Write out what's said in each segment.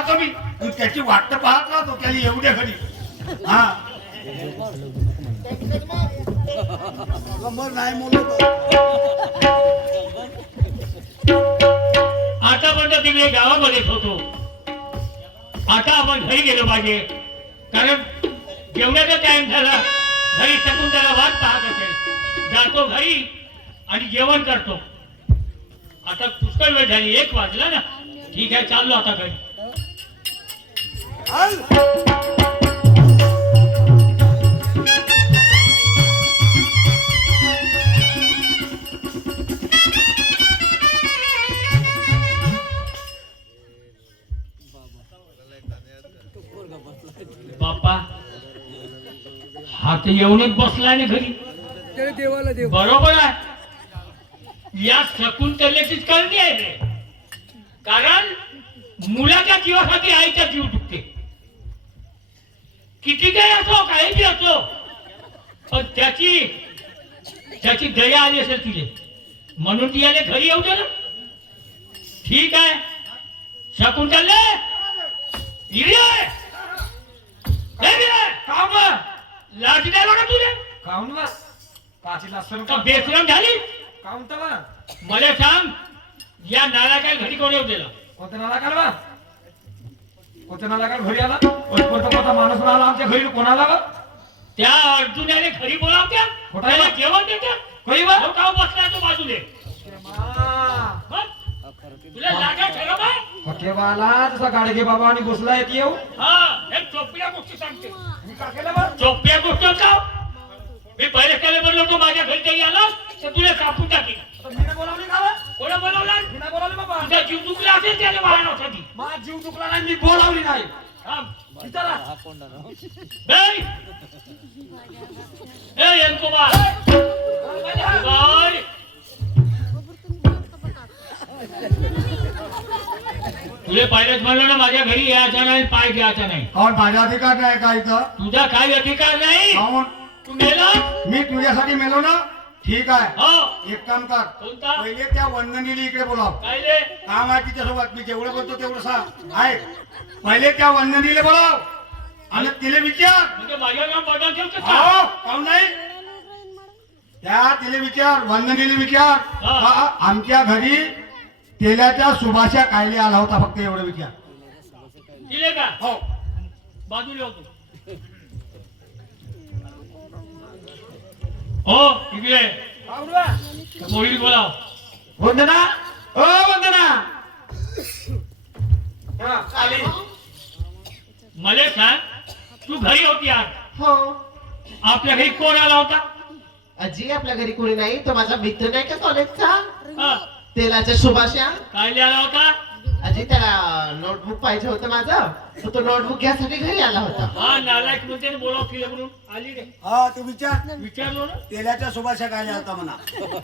पाहतो मी. तू त्याची वाट पाहत राहतो त्याला एवढ्या घरी. हा नाही मुलं आतापर्यंत तिकडे गावामध्येच होतो. आता आपण घरी गेलो पाहिजे, कारण जेवणाचा टाइम झाला. घरी सकून त्याला वाट पाहत असेल. जातो घरी आणि जेवण करतो. आता पुष्कळ वेळ झाली, 1 वाजला ना. ठीक आहे, चाललो आता घरी. बाप्पा हा तर येऊनच बसलाय ना घरी. देवाला देव बरोबर आहे. या शकुंतलेचीच करणी आहे रे. कारण मुलाच्या जीवासाठी आईचा जीव दुखते. किती काही असो, काही बी असो, पण त्याची दया आली असेल तिने, म्हणून ती याने घरी येऊ दे ना. ठीक आहे, शकुंतले लाज द्यायला का तुझे? काऊन वा काची लसन का बेशरम झाली? काऊन तवा मला सांग, या नाला काय घरी कोण येऊ दिला? कोणत्या नाला काढवा कोणत्या नाला काढ घरी आला कोणता माणूस आला आमच्या घरी कोणाला वा त्या अर्जुनाने घरी बोलावत्या, त्याला जेवण देत्या. खरी वा का बसला तो बाजूले? तुला लागा ठरव आहे? केव्हाला जसा गाडगे बाबा आणि बसला येत येऊ हा, हे चोप्या गोष्टी सांगते. मी का केलं बा चोप्या गोष्ट का? मी पहिले त्याला म्हणलो तो माझ्या घरी तरी आला तर तुला कापून टाकील. मी नाही बोलावली का बा? कोणा बोलावला? मी नाही बोलावली बाबा तुझा जीव दुखला असेल त्याला वाहण्यासाठी. माझा जीव दुखला नाही मी बोलावली नाही विचारा तुले पाहिलेच म्हणलं ना, माझ्या घरी यायचा नाही, पाय घ्यायचा नाही. काऊन माझा अधिकार नाही का इथं? तुझा काही अधिकार नाही. काऊन? तू मेला. मी तुझ्यासाठी मेलो ना. ठीक आहे, हो. एक काम कर. कोणता? पहिले त्या वंदनीला इकडे बोलाव. कायले? काम आहे तिच्यासोबत. मी जेवढं बोलतो तेवढं सांग. आहे, पहिले त्या वंदनीला बोलाव आणि तिला विचार. म्हणजे माझ्या नाव बदल ठेवतो का? हो, काऊन नाही? त्या तिला विचार, वंदनीला विचार. हा. आमच्या घरी तेलाच्या सुभाषा कायले आला होता, फक्त एवढं विचार. दिले का? हो. बाजूला होतो. हो, इकडे मोहित बोलाव. वंदना ओ वंदना आली. मला सांग, तू घरी होती आज? हो आपल्या घरी कोण आला होता? आजी आपल्या घरी कोणी नाही. तो माझा मित्र नाही का कॉलेजचा, हा. तेलाच्या सुभाषा. काय आला होता? आजी त्याला नोटबुक पाहिजे होतं माझं, तर तो नोटबुक घ्यासाठी घरी आला होता. हा, नालायक म्हणते बोलाव केलं म्हणून आली रे. हा, तू विचार. विचारलो ना. तेलाच्या सुभाषा कायले आलता म्हणा.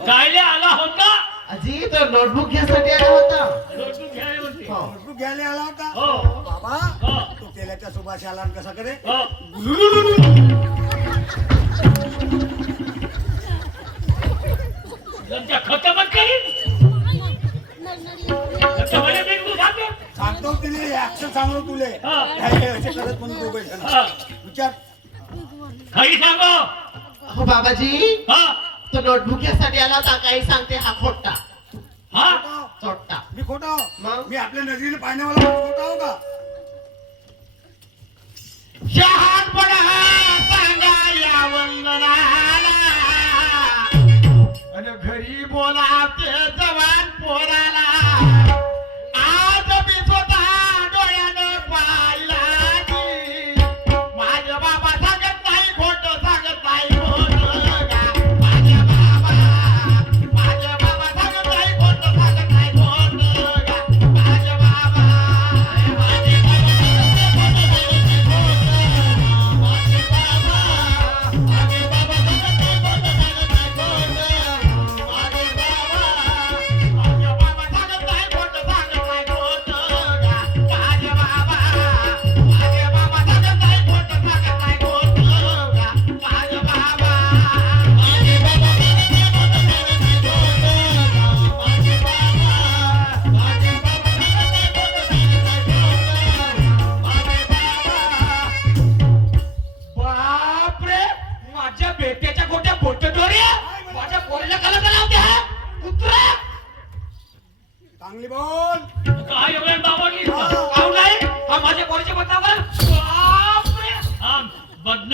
कायले आला होता? आजी तो नोटबुक घ्यासाठी आला होता. नोटबुक घ्यायला म्हणते. हो. नोटबुक घ्यायला आला होता. हो. बाबा, हो. तू तेलाच्या सुभाषा आला आणि कसा करे? हो. तुमच्या खतमच करीन. खतमाने बिंदू सांगतो. सांगतो तिने ऍक्शन सांगलो तुले. हा. काय असे करत पण दोघे जण. हा. विचार. खरी सांगो. हो बाबाजी, हा. तो नोटबुक घ्यासाठी आला होता. काही सांगते हा खोटा हा. चोट्टा. मी खोटा हो? मग? मी आपल्या नजरेने पाहण्यावाला खोटा हो का? शहाणपणा सांगाया वंदनाला आणि घरी बोलावते जवान पोराला. आज मी स्वतः डोळ्यानं पाहिला की माझ्या बाबा सांगत नाही खोटं, सांगत नाही खोटं गा. माझ्या बाबा सांगत नाही खोटं, सांगत नाही खोटं गा. माझ्या बाबा माझे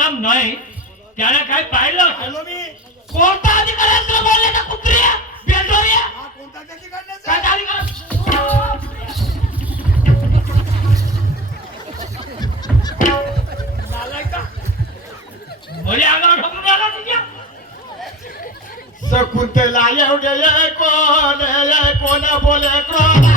मुद्दाम नाही त्याला काय पाहिलं असेल. हॅलो मी कोणता अधिकारी तुला बोलले का कुत्र्या बेलडोऱ्या हा कोणता त्याची काढण्याचा काय अधिकार भले अंगावर ढकलून आला तुझ्या शकुंतला एवढे कोण बोले कोण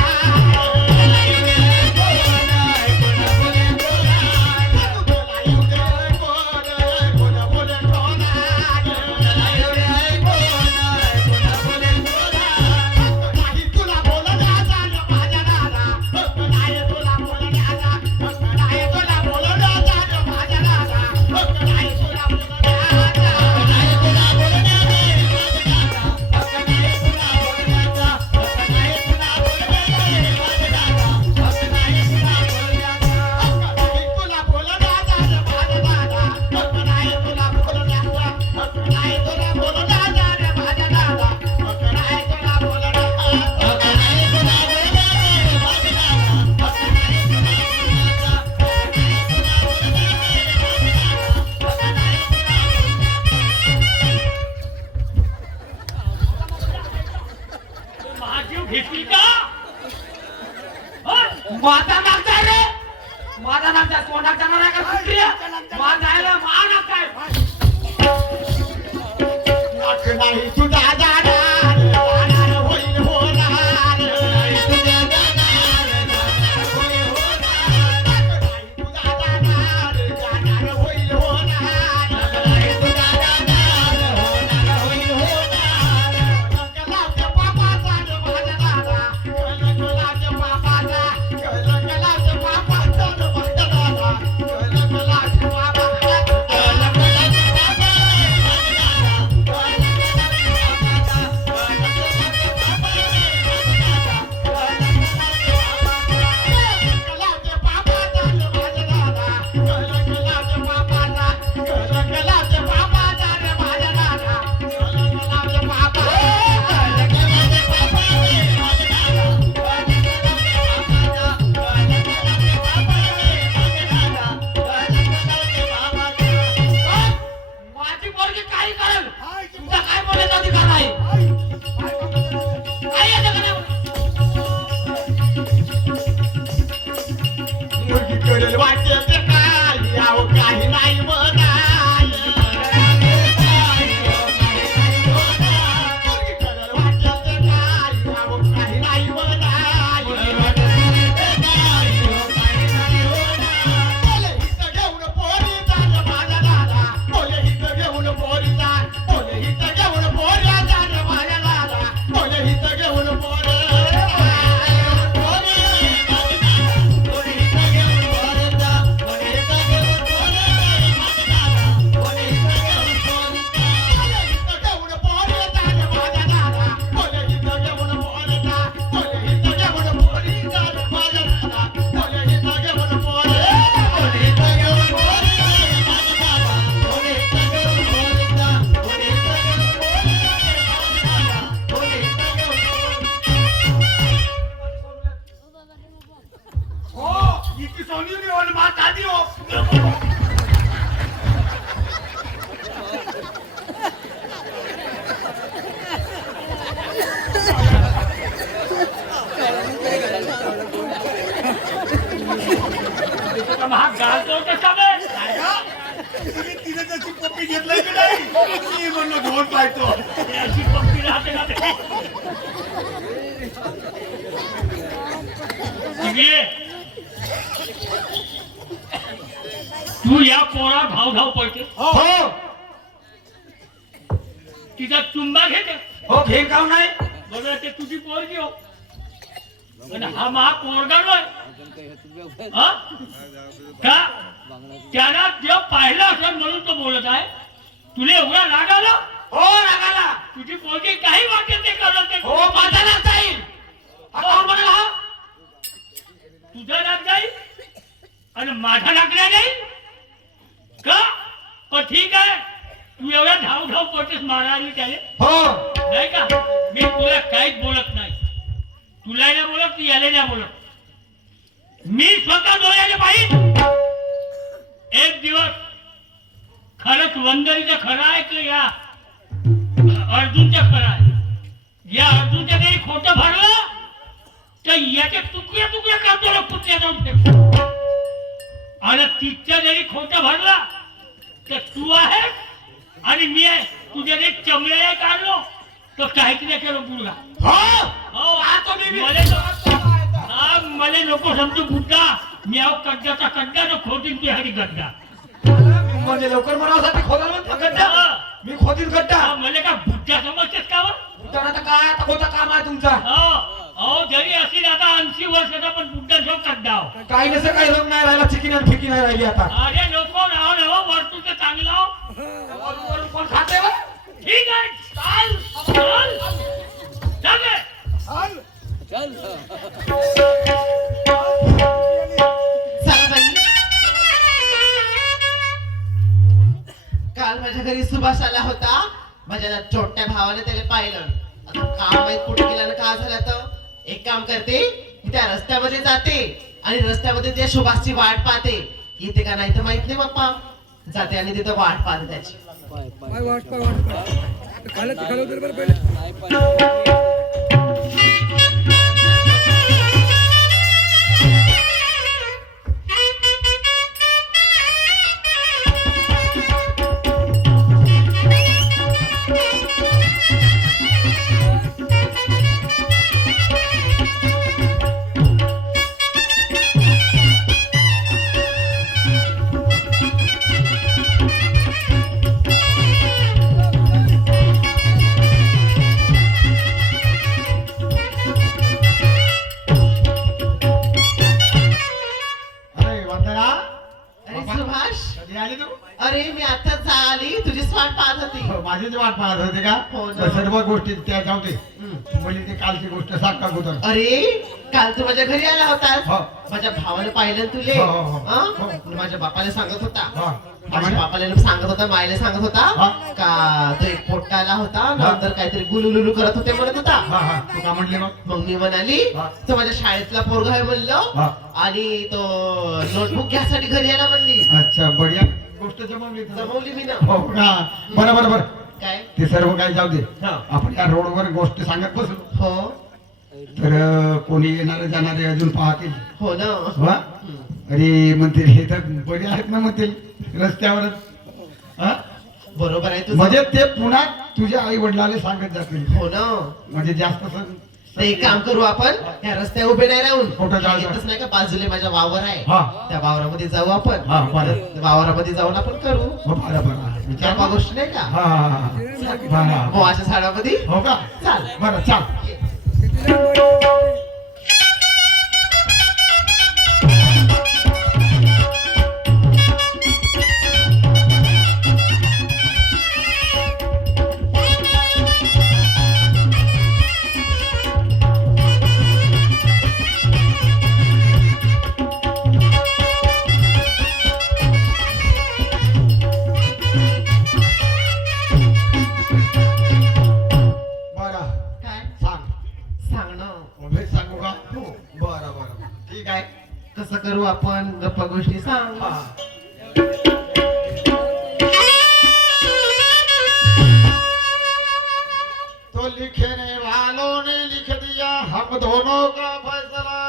महाजीव घेतली का माझा नागताय रे माझा नागताय तोंडात जाणार आहे का कुत्र्या माझा आहे रे, मा नागताय नाही तुझा जाणार होईल होणार तुझा जाणार होईल होणार तुझा जाणार होईल होणार तुझा जाणार होईल होणार कलाच्या बापाचा माझा दादा कलाच्या बापाचा कलाच्या बापाचा माझा दादा कलाच्या बापाचा माझी पोरगी काही करेल तुमचा काय बोलायचा अधिकार नाही काय येतं का नाही? मुलगी करेल वाटते ते काय याव काही नाही म्हणाल मुलगी करेल वाटते ते काय याव काही नाही म्हणाल बोले हित घेऊन पोरी जाण माझा दादा बोले हित घेऊन पोरी जाण बोले हित घेऊन पोरी जाण माझा दादा बोले हित घेऊन पोरी हो इतकी सोनी मी और बात आधी हो महाग घालतो कसा बे तिने त्याची पप्पी घेतलाय की नाही मी म्हणलं घेऊन पाहतो अशी पप्पी राहते ना ते. शिगले, तू या पोरा धाव पडते हो तिचा चुंबा घेते हो घेऊन काऊन नाही बघा ते तुझी पोरगी हो पण हा महा पोरगा नाही हा? का त्याला देव पाहिलं असेल म्हणून तो बोलत आहे तुला एवढा राग आला हो रागाला तुझी पोरगी काही वाटेल ते करत ते हो माझा नाग जाईल हा कोण म्हणाल हा तुझा नाक जाईल आणि माझा नाकड्या जाईल का पण ठीक आहे तू एवढ्या धाव पडतेस महाराज त्याने हो नाही का मी तुला काहीच बोलत नाही तुला नाही बोलत तू याला नाही बोलत मी स्वतः डोळ्याने पाहिजे एक दिवस खरंच वंदनीचं खरं आहे की या अर्जुनचं खरं आहे? या अर्जुनच्या घरी खोटं भरलं तर याच्या तुकड्या तुकड्या करतो ना, कुठल्या जाऊन फेकतो. आणि तिच्या घरी खोटं भरलं तर तू आहेस आणि मी आहे, तुझ्या घरी चमड्या काढलो तर काहीच नाही केलं मुलगा. मला नको समजू बुद्धा, मी आहो कड्डाचा कड्डा तो खोटीन तू हरी गड्डा. म्हणजे लवकर मरावसाठी खोदाल म्हणतो गड्डा. मी खोदील गड्डा. मला का बुद्धा समजतेस का? तर आता काय आता कोणतं काम आहे तुमचा? अहो जरी असेल आता 80 वर्षाचा पण बुद्धा ठेव कड्डा. काही नसं काही रंग नाही राहिला, चिकी नाही फिकी नाही राहिली आता. अरे नको नाव नव वरतून तर चांगलं वरून कोण खाते बा? ठीक आहे. चाल चाल चाल रे. चला बाई, काल माझ्या घरी सुभाष आला होता. माझ्या छोट्या भावाने त्याला पाहिलं. आता काम माहित कुठे गेला ना का झालं. तर एक काम करते, मी त्या रस्त्यामध्ये जाते आणि रस्त्यामध्ये त्या सुभाषची वाट पाहते. येते का नाही तर माहित नाही बाप्पा. जाते आणि तिथं वाट पाहते त्याची. अरे मी आताच आली, तुझीच वाट पाहत होती. माझीच वाट पाहत होते का? हो ना. सर्व गोष्टी त्या जाऊ दे. म्हणजे ती कालची गोष्ट सांग का अगोदर. अरे काल तू माझ्या घरी आला होतास. हो. माझ्या भावाने पाहिलं तुले. हो, हो, हो. हं? हो. माझ्या बापाला सांगत होता. हा. माझ्या बापाला सांगत होता, मायला सांगत होता हा. का तो एक पोट्टा आला होता, नंतर काहीतरी गुलुलुलू करत होते म्हणत होता. हा हा तू का म्हणले मग? मग मी म्हणाली हा. तो माझ्या शाळेतला पोरगा आहे म्हणलं. हा. आणि तो नोटबुक घ्यासाठी घरी आला म्हणली. अच्छा बढिया गोष्ट जमवली तुला. जमवली मी ना. हो का? बरं बरं बरं. काय? ते सर्व काही जाऊ दे. हा. आपण या रोडवर गोष्ट सांगत बसलो हो तर कोणी येणारे जाणारे अजून पाहतील. हो ना. वा अरे म्हणतील हे तर बरे आहेत ना म्हणतील रस्त्यावरच. हा? बरोबर आहे तुझं. म्हणजे ते पुन्हा तुझ्या आई वडिलांना सांगत जातील. हो ना. म्हणजे जास्त तर एक काम करू आपण, त्या रस्त्यावर उभे नाही राहून. कुठं जायचं? येतच नाही का बाजूला माझ्या वावर आहे. हा. त्या वावरामध्ये जाऊ आपण. हा, बरं. त्या वावरामध्ये जाऊन आपण करू. हो, बरं बरं विचार त्या गोष्टी नाही का. हा हा हा हा हा. मोहाच्या झाडामध्ये. हो का? चाल. बरं चाल. बरं काय सांग. सांग ना. उभेच सांगू का? हो. बरं बरं ठीक आहे. कसं करू आपण, गप्पा गोष्टी सांग. हा. तो लिखने वालों ने लिख दिया हम दोनों का फैसला.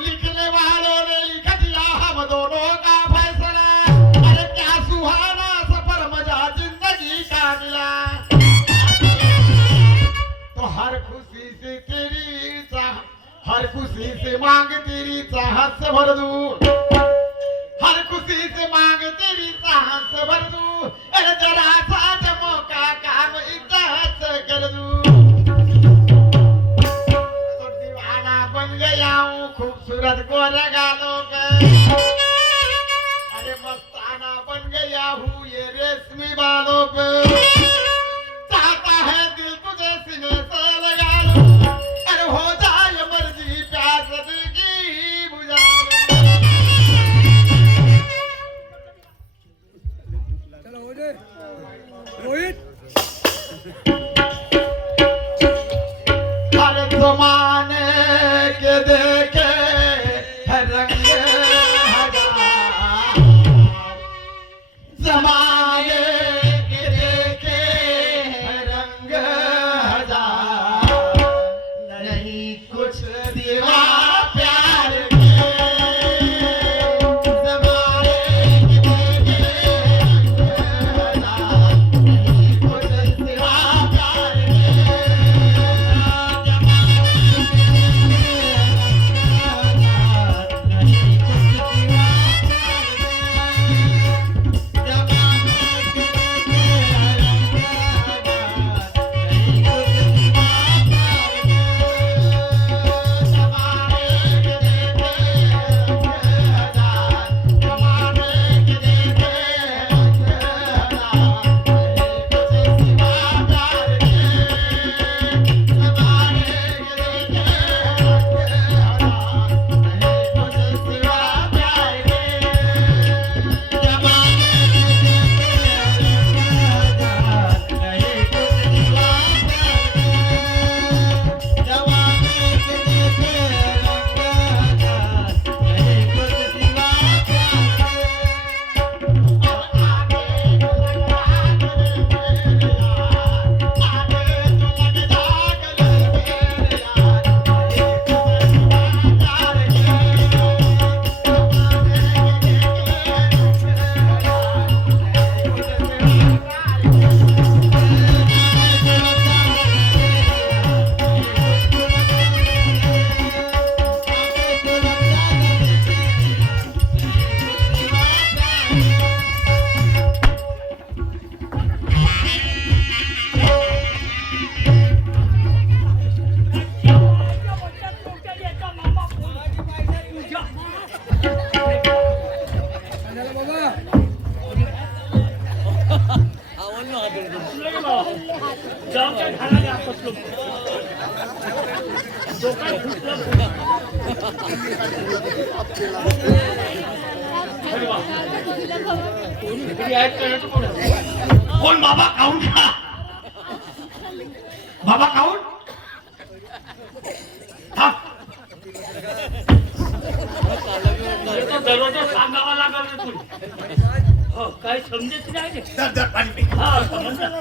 लिखने वालों ने लिख दिया हम दोनों का फैसला. अरे क्या सुहाना सफर मजा जिंदगी का मिला. तो हर खुशी से तेरी चाह, हर खुशी से मांग तेरी चाहत से भर दूं. हर खुशी से मांग तेरी चाहत से भर दूं. अरे जरा सा चमका काम इज्जत से कर दूं. तो दीवाना बन गया हूँ खूबसूरत गोरे गालों पे. अरे मस्ताना बन गया हूँ ये रेशमी बालों पे. चाहता है दिल तुझे सीने से लगा लूं. अरे हो जाए मर्जी प्यास दिल की बुझा लूं. हर जमाने के देखे है रंग हजार. मोहाच्या झाडाला आपटलो. डोक्यात घुसलं. अरे वा. इकडे आहेत करायचं कोण? कोण बाबा काऊन खा? बाबा काऊन? हा. दररोज सांगावा लागल रे तुला. हो काय समजत नाही रे. दर पाणी पी. हा समजलं.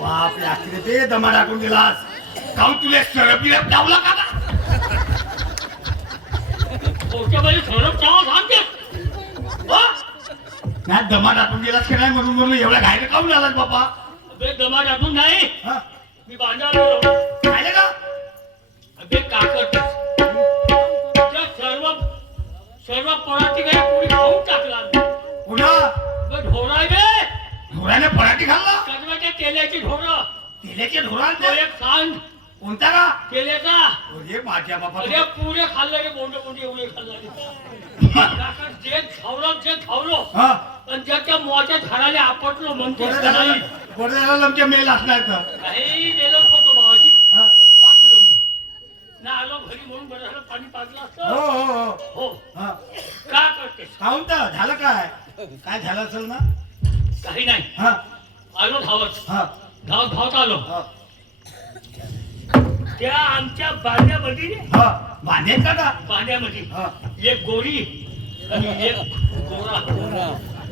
बापरे आखिर ते दमा टाकून गेलास. काऊन तुला सरप बिरप लावला का का? पोटच्यामध्ये सरप चावा सांगते. हो? नाही दमा टाकून गेलास की नाही म्हणून एवढ्या घायला काऊन आलास बाबा? अबे दमा टाकून नाही. हा? मी बांधायला खायला का? अबे का करतेस? त्या सर्व पराठी काय कोणी खाऊन टाकला. पुन्हा बे ढोरा आहे बे. ढोराने पराठी खाल्ला? कर्माच्या तेल्याची ढोरं. तेल्याच्या तो ढोराने? एक सांग कोणता का? तेल्याचा. अरे माझ्या बाबा अरे पुरे खाल्लं रे बोंड एवढे खाल्लं रे. काका जे खावलो हा पण ज्याच्या मोहाच्या झाडाने आपटलो म्हणतो नाही. कोणाला आमच्या मेल असणार तर काही गेलो होतो भावाची. हा. वाचलो मी ना आलो घरी म्हणून बरं झालं पाणी पाजलं हो असतं. हो हो हो हा का करतेस? काऊन तर झालं काय झालं असेल ना? काही नाही. हा आलो धावत हा धावत आलो. हा त्या आमच्या बांध्यामध्ये हा बांधेल का? बांध्यामध्ये हा एक गोरी आणि एक गोरा.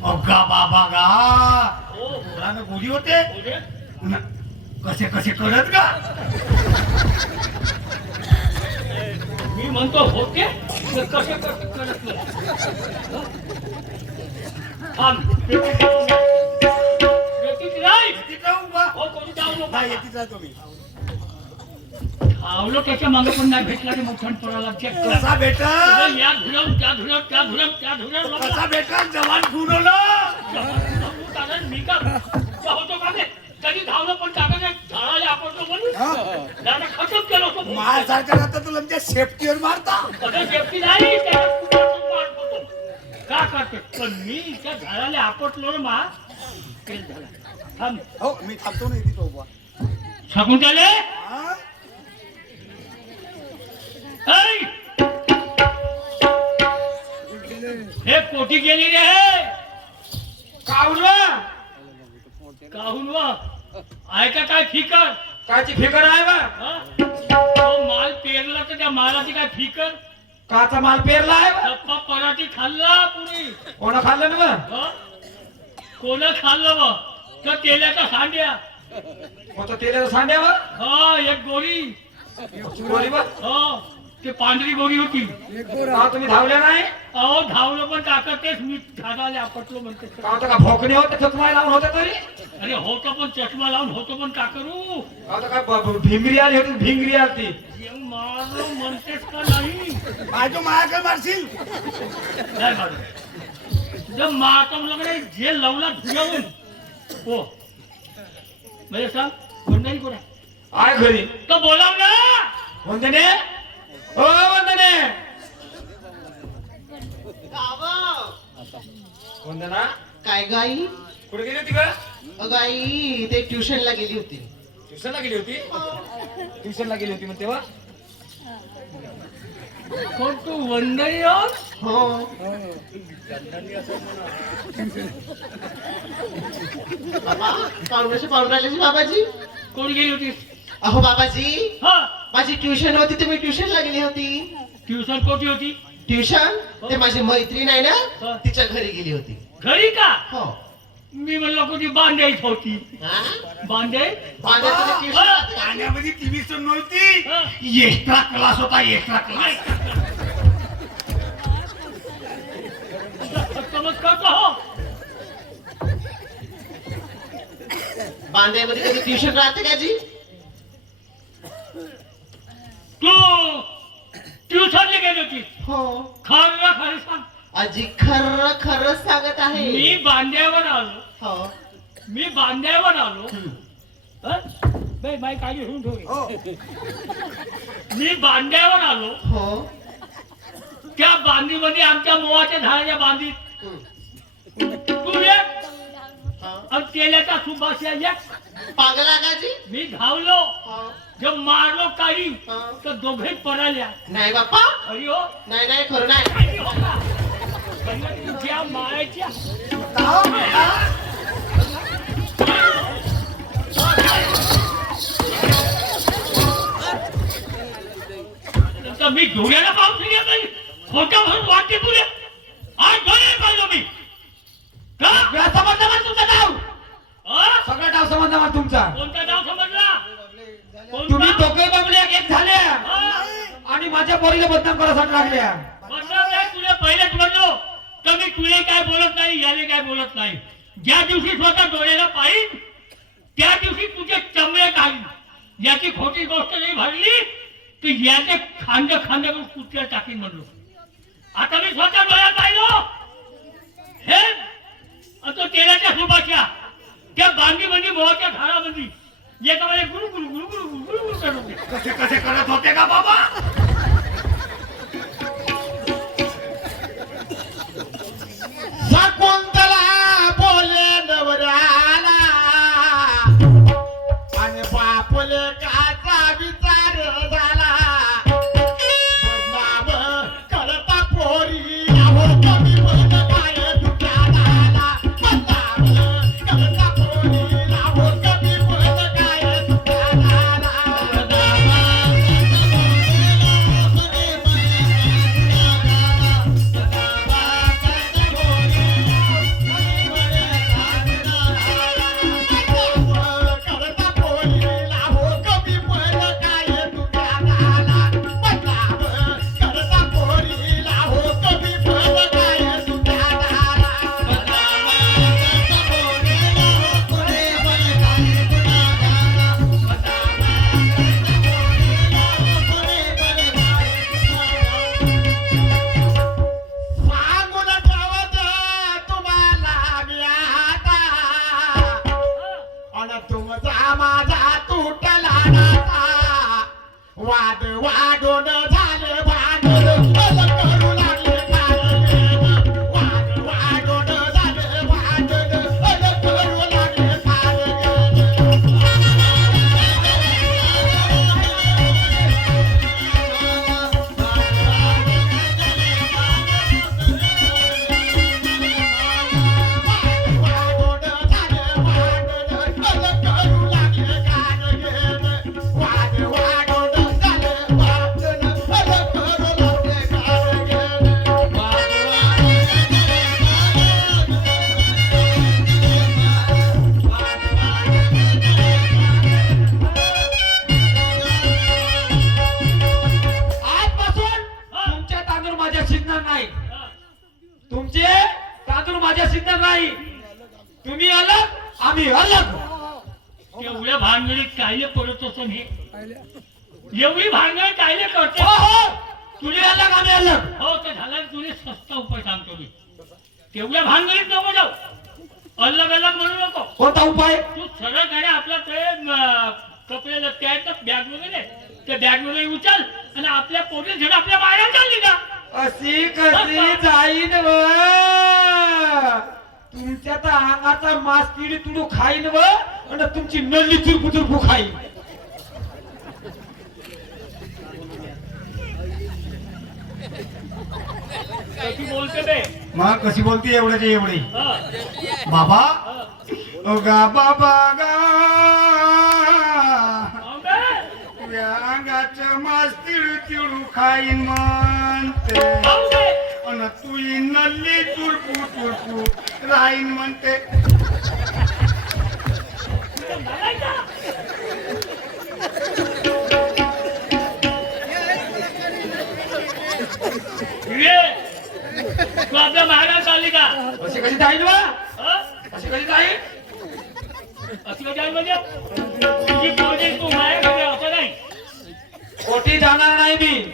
अग्गा बाबा गा हो पोरानं गोरी होते गोरे. कसे कसे करत का? मी म्हणतो होते तर कसे कसे करत नाही. थांब येतीच नाही. येते जाऊ बा. हो कोणी जाऊ नको. नाही येते जा तुम्ही. आवलो त्याच्या मागे पण नाही भेटला रे मोठ्यान पडायला चेक कर. कसा भेटल? या धुरम त्या धुरम त्या धुरम त्या धुरम कसा भेटल? जवान खुनवलं. मी का होतो का ते कधी धावलं पण काका झाडाला आपटलो म्हणून त्याला खतम केलं होतं. माझ्यासारखा राहता तुला आमच्या सेफ्टीवर मारता. कधी सेफ्टी नाही त्याला कुठं मार पडतो. का करते पण मी त्या झाडाला आपटलो ना मा तेच झालं. थांब हो मी थांबतो ना इथे उभा. शकुंतले हा? ऐ! हे कोठी गेली रे. काहून वा ऐका काय फिकर काची फिकर आहे बा? हा? तो माल पेरला तर त्या मालाची काय फिकर. काचा माल पेरला आहे बा? गप्पा पराठी खाल्ला पुढे. कोणा खाल्लं ना बा? कोण खाल्लं व तर तेल्याचा सांड्या. होतं तेलाचं सांड्यावर हा एक गोरी. गोरी बा? हो ते पांढरी गोरी होती. का तुम्ही धावल्या नाही? अहो धावलं पण काका तेच मी झाडाला आपटलो म्हणते. का होतं का भोकणे होते चकमाय लावून होते तरी? अरे होतो पण चष्मा लावून होतो पण का करू. का होतं का भिंगरी आली होती भिंगरी आली ती. मारलो म्हणतेस का नाही. माझ्या मायाकडे मारशील. नाही मारू. जर मारतो लागले जे लावला धुयावून हो म्हणजे सांग कोणताही कोणा आहे घरी. तो बोलाव ना. वंदने ओ वंदने. वंदना काय गाई? कुठे गेली होती का? गाई ते ट्युशनला गेली होती. ट्युशनला गेली होती? ट्युशनला गेली होती मग तेव्हा? कोण तू वंदनी हो बाबा पाहुणे आले बाबाजी. कोण गेली होती. अहो बाबाजी हा माझी ट्युशन होती तुम्ही ट्युशनला गेली होती. ट्युशन कोठी होती. ट्युशन ते माझी मैत्रीण आहे हा. ना तिच्या घरी गेली होती. घरी का. हो मी म्हणलं कोणी बांधायच होती. हा? बांधाय माझ्या तिथे ट्युशन राहते का? पाण्यामध्ये टीव्ही सुन नव्हती. हा. एक्स्ट्रा क्लास होता एक्स्ट्रा क्लास. समज करतो हो. बांद्यामध्ये कधी ट्युशन राहते का जी? तू ट्युशनला गेली होती. हो खरं सांग. आजी खरं खरं सांगत आहे. मी बांध्यावर आलो. हो मी बांध्यावर आलो. हम्म. बाई माई काळजी घेऊन ठेव. मी बांध्यावर आलो. हो त्या बांधीमध्ये आमच्या मोहाच्या झाडाच्या बांधीत तू एक हा. आणि तेल्याचा सुभाष एक. पागला काजी मी धावलो जब मारलो काही हा. तर दोघे पळाल्या. नाही बाप्पा अरे हो नाही नाही खरं नाही अरे हो का? अरे तुझ्या मायाच्या तर मी डोळ्याला पाहून येत नाही. खोटं म्हणून वाटते तुले. आज डोळे पाहिलो मी का या समजलं मला तुमचं नाव हा? सगळं नाव समजलं मला तुमचा कोणतं नाव समजला तुम्ही कोणतं? दोघे बबल्या एक झाल्या हा? आणि माझ्या पोरीला बदनाम करायसाठी लागल्या. मतलब नाही तुला पहिलेच म्हणलो तर मी तुले काय बोलत नाही याले काय बोलत नाही. ज्या दिवशी स्वतः डोळ्याला पाहिन त्या दिवशी तुझे चमडे काढीन. याची खोटी गोष्ट नाही भरली तर याचे खांद करून कुठल्या टाकीन म्हणलो. आता मी स्वतः डोळ्यात पाहिलो हे आणि तो तेलाच्या सुभाषा त्या बांधीमध्ये मोहाच्या झाडामध्ये एका वेळेस गुरु गुरु गुरु गुरु गुरु गुरु गुरु करत होते. कसे कसे करत होते का बाबा? शकुंतला बोले नवऱ्याला आणि बापले काचा विचार झाला. बदनाम करता पोरी आहो कमी पण काय तुझ्या दाला. बदनाम करता पोरी आहो कमी पण काय तुझ्या दाला. करता पोरीला हो कमी पण काय तुझ्या दाला. बदनाम करता पोरीला हो कमी पण काय तुझ्या दाला. सांगून ठेवत तुम्हाला मी आता अन तुमचा माझा तुटला नाता. वाद वाढून झाले भांडण अन करू लागले कारगेन. वाद वाढून झाले भांडण अन करू लागले कारगेन. वाढून झाले भांडण अन करू लागले कारगेन. वाद वाढून झाले भांडण अन करू लागले कारगेन. आजपासून तुमचे तांदूळ माझ्या शिजणार नाही. तुमचे तांदूळ माझ्या शिजणार नाही. तुम्ही अलग आम्ही अलग. एवढ्या भानगडीत कायले पडत असं हे एवढी भानगड कायले करते. हो हो तुम्ही अलग आम्ही अलग. हो तर झाला तुला सस्ता उपाय सांगतो मी. तेवढ्या भानगडीत नको जाऊ. अलग अलग म्हणू नको. कोणता उपाय? तू सरळ गाडी आपला ते कपडे लटके आहेत ना बॅग वगैरे त्या बॅग वगैरे उचल आणि आपल्या पोटी झेड आपल्या बाहेर चालली का. अशी कशी जाईन व तुमच्या तर अंगाचा मास किडी तुडू खाईन व आणि तुमची नल्ली चुरपू चुरपू खाईन. कशी बोलते ते मग कशी बोलते एवढ्याच्या एवढी हा, बाबा हा. ओ गा बाबा गा आंबे, तुझ्या अंगाचं मास तिळू तिळू खाईन म्हणते आंबे. अन तुझी नल्ली चुरपू चुरपू राहीन म्हणते. तुझं बोलायचं? ये, तू आपल्या बाहेर चालली का. अशी कशी जाईन व हा? अशी कशी जाईन? अशी का जाईल म्हणजे तुझी पोरगी तू माझ्या घरी असं नाही. कोठी जाणार नाही मी.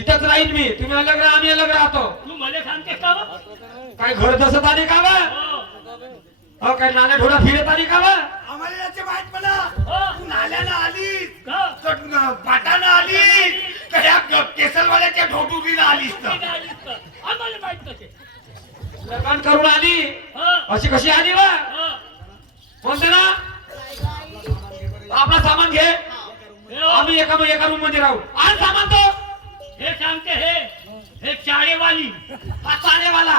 इथंच राहीन मी. तुम्ही अलग राहा आम्ही अलग राहतो. तू मला सांगतेस का मग? काय घर दसत आली का व? हो. हो काय नाण्या ढोडा फिरत आली का व? आम्हाला याचे माहित मला हो. तू नाल्यानं आली का? पाटानं आली का या केसलवाल्याच्या ढोटुरीनं आलीस तर आम्हाला माहित नसे. लग्न करून आली हा, अशी कशी आली बा हा. कोणते ना आपला सामान घे हे हो, आम्ही एका रूम मध्ये राहू आणि सामान तो हे सांगते हे चाळेवाली हा चालेवाला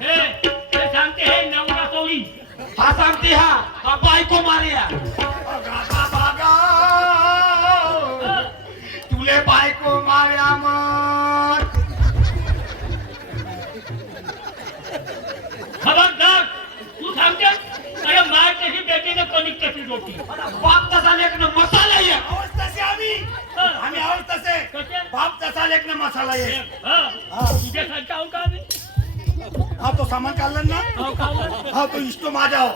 हे सांगते हे नवरा सोडी हा सांगते हा बायको मारिया तुले बायको मार्या मग खबरदार तू सांगते अरे मार कशी बेटी ना कणिक कशी रोटी बाप तसा लेखन मसाला ये आहोत तसे आम्ही आहोत तसे कसे बाप तसा लेख ना मसाला ये तुझ्यासारखा आहो का आम्ही हा तो सामान काढला ना हो का? हा तो इष्टो माझा हो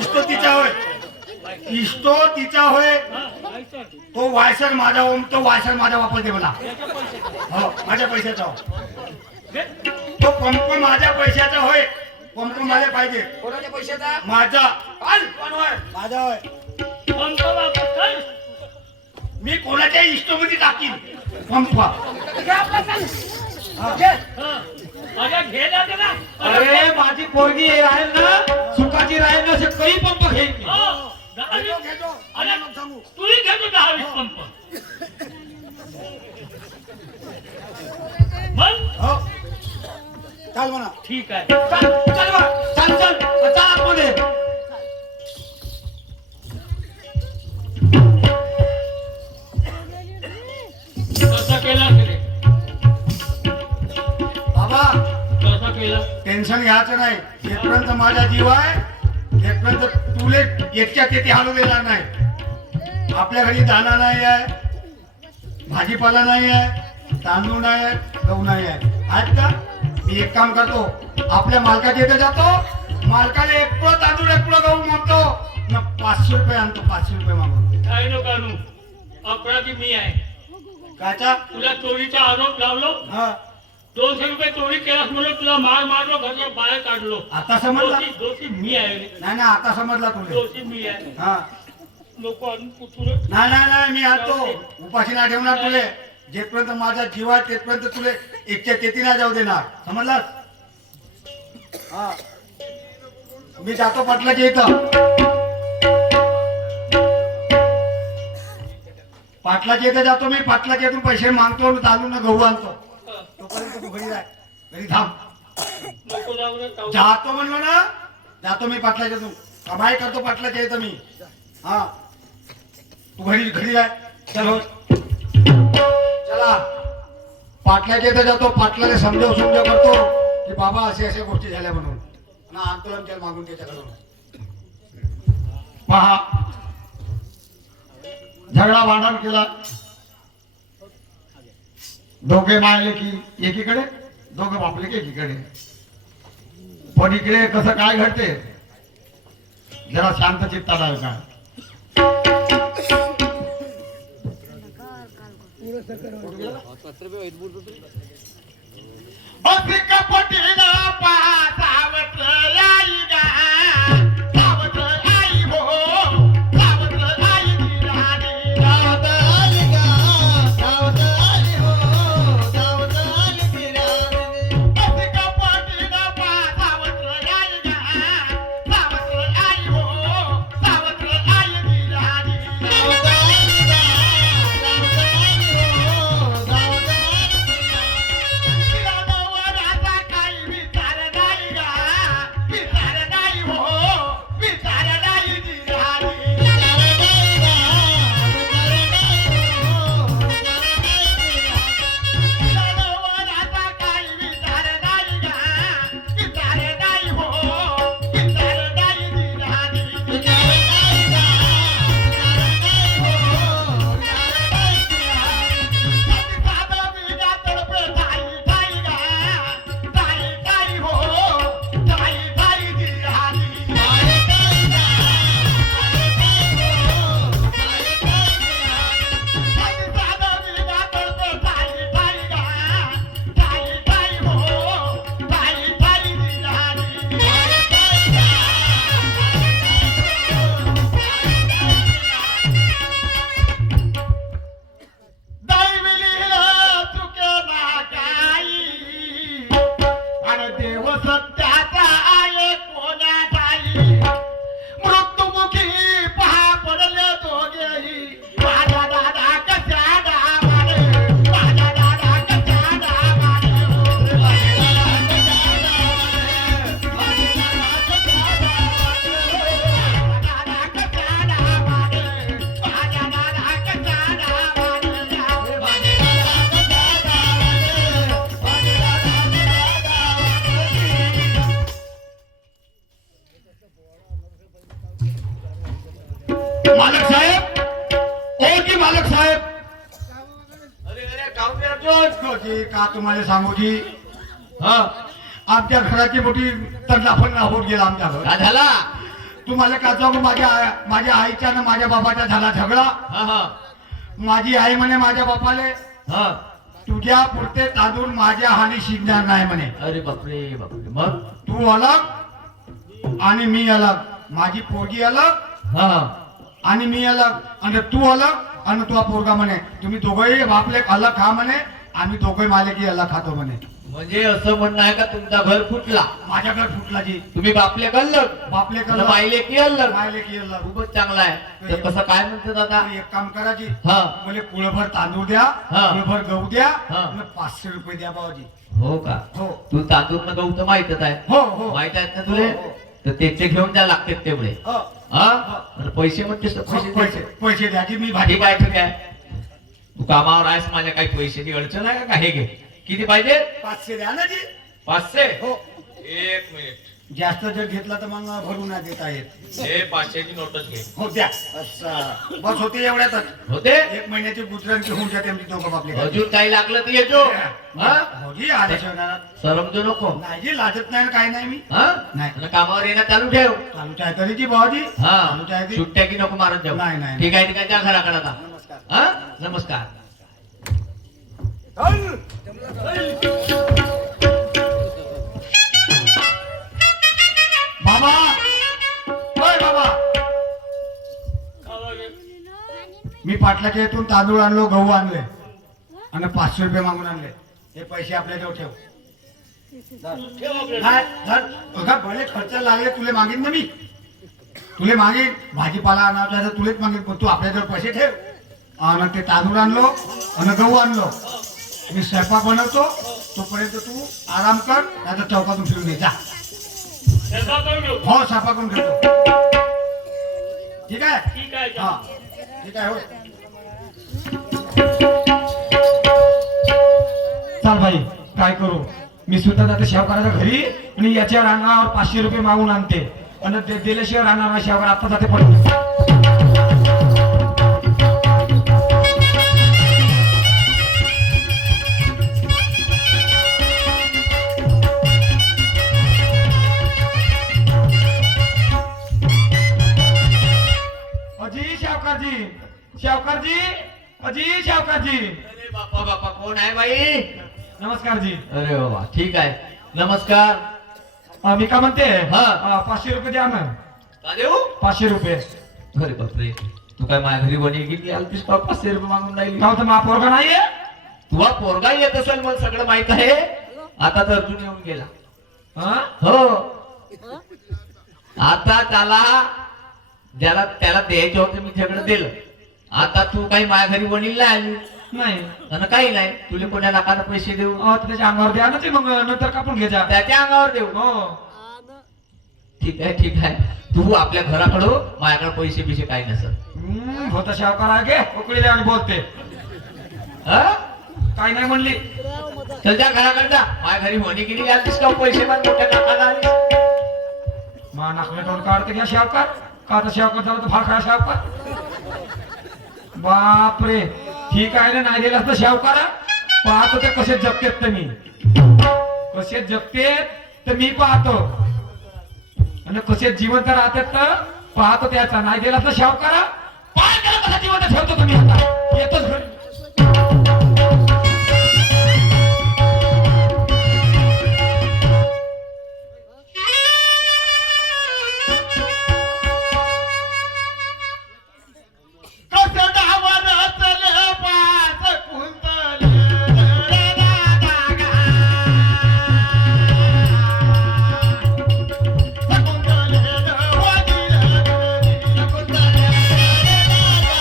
इष्टो तिचा होय इष्टो तिचा होय हा, ऐक तर. तो वायसर माझा हो तो वायसर माझा वापरते मला याच्या पैशाचं. हो माझ्या पैशाचा हो हे? तो पंप माझ्या पैशाचा होय पंप मला पाहिजे कोणाच्या पैशाचा माझा काल कोण होय? माझा होय पंप वापर कर. मी कोणाच्या इष्टोमध्ये टाकीन पंप घे आपला सांग. हा. घे. हा. अरे घे ना ते ना. अरे माझी पोरगी राहील ना सुखाची राहील ना असे काही पंप घेईन मी. हो, दहा घेतो, वीस- घेतो. अरे आणि मग सांगू तूही घेतो 10-20 पंप मग हो चाल म्हणा ठीक आहे चल चल बा. चल चल चल आतमध्ये कसं केला रे बाबा कसं केलं टेन्शन घ्यायचं नाही जेपर्यंत माझा जीव आहे तेपर्यंत तुले एकच्या तेथे हालू देणार नाही आपल्या घरी दाणा नाही आहे भाजीपाला नाही आहे तांदूळ नाही आहे गहू नाही आहे आहेत का मी एक काम करतो आपल्या मालकाच्या इथे जातो मालकाला एक पुढं तांदूळ एक पुढं गहू मागतो न 500 रुपये आणतो 500 रुपये मागून काय नको आणू अपराधी मी आहे काचा तुला चोरीचा आरोप लावलो हा 200 रुपये चोरी केलास म्हणून तुला मार मारलो घरच्या बाहेर काढलो आता समजला दोषी मी आहे रे. नाही ना आता समजला तुले दोषी मी आहे हा नको आणून कुठून नाही नाही नाही मी आणतो उपाशी नाही ठेवणार तुले जेपर्यंत माझा जीव आहे तेपर्यंत तुले एकच्या तेथी नाही जाऊ देणार समजलास हा मी जातो पाटलाच्या इथं पाटलाच्या इथं जातो मी पाटलाच्या इथून पैसे मागतो आणि तांदूळ गहू आणतो तोपर्यंत तू घरी जाय घरी थांब नको जाऊ रे जाऊ. जातो म्हणलो ना जातो मी पाटलाच्या इथून कमाई करतो पाटलाच्या इथं मी हा तू घरी घरी जाय चल हो चला पाटलाच्या इथे जातो पाटलाला समजाव करतो की बाबा असे अशा गोष्टी झाल्या म्हणून आणि आंदोलन केलं मागून त्याच्याकडून पहा झगडा भांडण केला दोघे मारले की एकीकडे दोघं बापले की एकीकडे पण इकडे कसं काय घडते जरा शांत चित्ताला आहे का कपटीला पासावत आई गा सावत आई हो सावत आई राणी सावत आई गा सावत आई हो सावत आई राणी कपटीला पासावत आई गा सावत आई हो सावत आई राणी सावत आई गा सावत आई हो सावत आई तिला नवराचा काही विचार नाही ओ की मालक साहेब अरे अरे काहून रे अर्जुन? हो जी, का तुम्हाला सांगू जी, हा आमच्या घराची मोठी तडलाफड होत गेला आमच्या घर. काय झाला? तुम्हाला का सांगू, माझ्या आईच्या आणि माझ्या बाबाच्या झाला झगडा. हा हा माझी आई म्हणे माझ्या बापाले, हा. तुझ्या पुरते तांदूळ माझ्या हानी शिजणार नाही म्हणे. अरे बापरे बापरे. मग? तू अलग आणि मी अलग, माझी पोरगी अलग हा आणि मी अलग, आणि तू अलग आणि तुझा पोरगा म्हणे. तुम्ही दोघंही बापले अलग खा म्हणे, आम्ही दोघे मालकी अलग खातो म्हणे. म्हणजे असं म्हणणं आहे का तुमचा घर फुटला? माझ्या घर फुटला जी. तुम्ही बापले कल्लग, बापले मायले की अलग? मायलेकी अलग. खूपच चांगला आहे. तर कसं काय म्हणतात आता? एक काम करा जी, हा मला कुळभर तांदूळ द्या, हा. कुळभर गहू द्या हा. आणि 500 रुपये द्या बाबाजी. हो का? हो तू तांदूळ न गहू तर माहितच आहे. हो हो माहित आहेत ना तुले? हो, हो. तर त्याचे घेऊन द्या लागतात तेवढे. हो. हा आणि पैसे म्हणतेस तर पैसे पैसे द्यायचे. पैसे द्या जी, मी भाजी ठीक आहे ठीक आहे. तू कामावर आहेस, माझ्या काही पैशाची अडचण आहे का? हे घे. किती पाहिजे? 500 द्या ना जी. 500. हो, एक मिनिट. जास्त जर घेतला तर मग भरून नाही देता येत. हे 500ची नोटच घे. हो द्या. असं बस होते एवढ्यातच. होते? एक महिन्याची गुजरण घेऊन जाते आमची दोघं बापले. अजून काही लागलं तर येतो. हा? हो जी, आल्याशिवाय ना. सरमजू नको. नाही जी, लाजत नाही काय नाही मी. हा नाही. आणि कामावर येणं चालू ठेव. चालूच आहे तरी जी भावाजी. हा चालूच आहे ती. सुट्ट्या की नको मारत जाऊ. नाही, नाही. ठीक आहे ठीक आहे. त्या घराकडे आता. नमस्कार. हा नमस्कार. बाबा, होय बाबा, मी पाटलाच्या इथून तांदूळ आणलो, गहू आणले आणि 500 रुपये मागून आणले. हे पैसे आपल्याजवळ ठेव. नाही, धर. बघा भले खर्च लागले तुले मागीन ना मी. तुले मागीन भाजीपाला आणायचा तर तुलेच मागीन, पण तू आपल्याजवळ पैसे ठेव. आणि ते तांदूळ आणलो आणि गहू आणलो. मी स्वयंपाक बनवतो, तोपर्यंत तू आराम कर, नाही तर चौकातून फिरून ये जा. हो, स्वयंपाक करून ठेवतो. ठीक आहे. ठीक आहे हा ठीक आहे. हो चाल भाई, काय करू? मी सुद्धा जाते शेवकाराच्या घरी आणि याच्या रांगावर 500 रुपये मागून आणते आणि ते दिल्याशिवाय राहणार नाही. शेवकार आता जाते पडून. अजी शेवकारजी, शेवकारजी, अजी शेवकारजी. अरे बापा बापा, कोण आहे बाई? नमस्कार जी. अरे बाबा, ठीक आहे. नमस्कार. मी का म्हणते, हा. 500 रुपये द्या ना. का देऊ? 500 रुपये. अरे बापरे, तू काय माझ्या घरी बनी गेली आलतीस का? 500 रुपये मागून राहिली. का होतं, मा पोरगा नाहीये? तुला पोरगा येत असेल, मला सगळं माहित आहे. आता तर अर्जुन येऊन गेला. हा? हो, आता त्याला द्यायचं होतं, मी सगळं दिलं. आता तू काही माझ्या घरी बनील नाही आली नाही. आणि काही नाही. तुला कोण्या लाखाला पैसे देऊ? तर त्याच्या अंगावर द्या ना ते, मग नंतर कापून घ्यायचा. त्याच्या अंगावर देऊ. हो. ठीक आहे ठीक आहे. तू आपल्या घराकडं, माझ्याकडे पैसे बिशे काही नसत. होता शावकार आहे गे, उकळीले आणि बोलते. हा? काय नाही म्हणली. चल त्या घराकडे जा. माझ्या घरी होणी गेली आलीस का? पैसे मला मोठ्या नाकाला आले. मा नाकले तोंड काढते घ्या शावकार. का आता शावकार झाला तर फार खा शावकार. बापरे, ठीक आहे ना, नाही दिला असतं शावकार. पाहतो ते कसे जगतेत तर मी, कसे जगतेत तर मी पाहतो, आणि कसे जिवंत राहतात तर पाहतो. त्याचा नाही दिला असतं शावकार, पाय त्याला कसा जिवंत ठेवतो तुम्ही. आता येतोच घरी. कसं डावर चले 5 कुंतले रे दादा गा. कुंतले वदिर कुंतले रे दादा.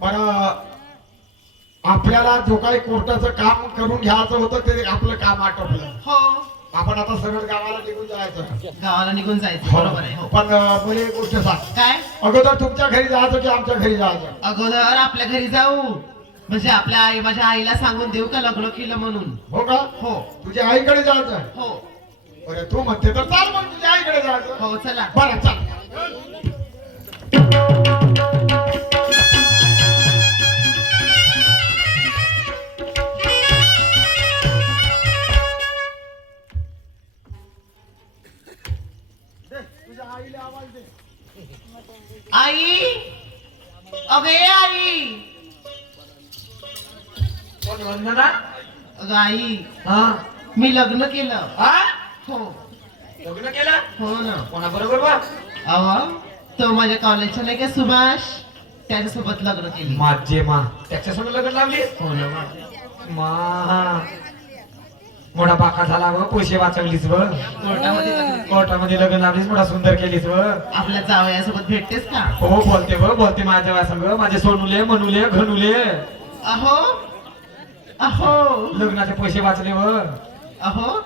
बरं आपल्याला जो काही कोर्टाचं काम करून घ्यायचं होतं ते आपलं काम आटोपलं. हो आपण आता सरळ गावाला निघून जायचं. गावाला निघून जायचं बरोबर आहे हो. पण मला एक गोष्ट सांग, काय अगोदर तुमच्या घरी जायचं की आमच्या घरी जायचं? अगोदर आपल्या घरी जाऊ म्हणजे आपल्या आई माझ्या आईला सांगून देऊ का लग्न केलं म्हणून. हो का? हो तुझ्या आईकडे जायचं? हो बरं तू म्हणते तर चाल मग तुझ्या आईकडे जायचं. हो चला बरं चाल. तुझ्या आईला आवाज दे. आई अगे आई कोण वंदना? अगं आई हा मी लग्न केलं. हा हो लग्न केलं हो ना. कोणाबरोबर बा? अहो तो माझ्या कॉलेजचा नाही का सुभाष त्याच्यासोबत लग्न केली. माझे मा त्याच्यासोबत लग्न लावली. हो ना मा मोठा बाका झाला व पैसे वाचवलीस व कोर्टामध्ये लग्न. कोर्टामध्ये लग्न लावलीस मोठा सुंदर केलीस व आपल्या जावयासोबत भेटतेस का? हो बोलते माझ्या वासंग माझे सोनूले मनूले घनुले अहो अहो लग्नाचे पैसे वाचले व अहो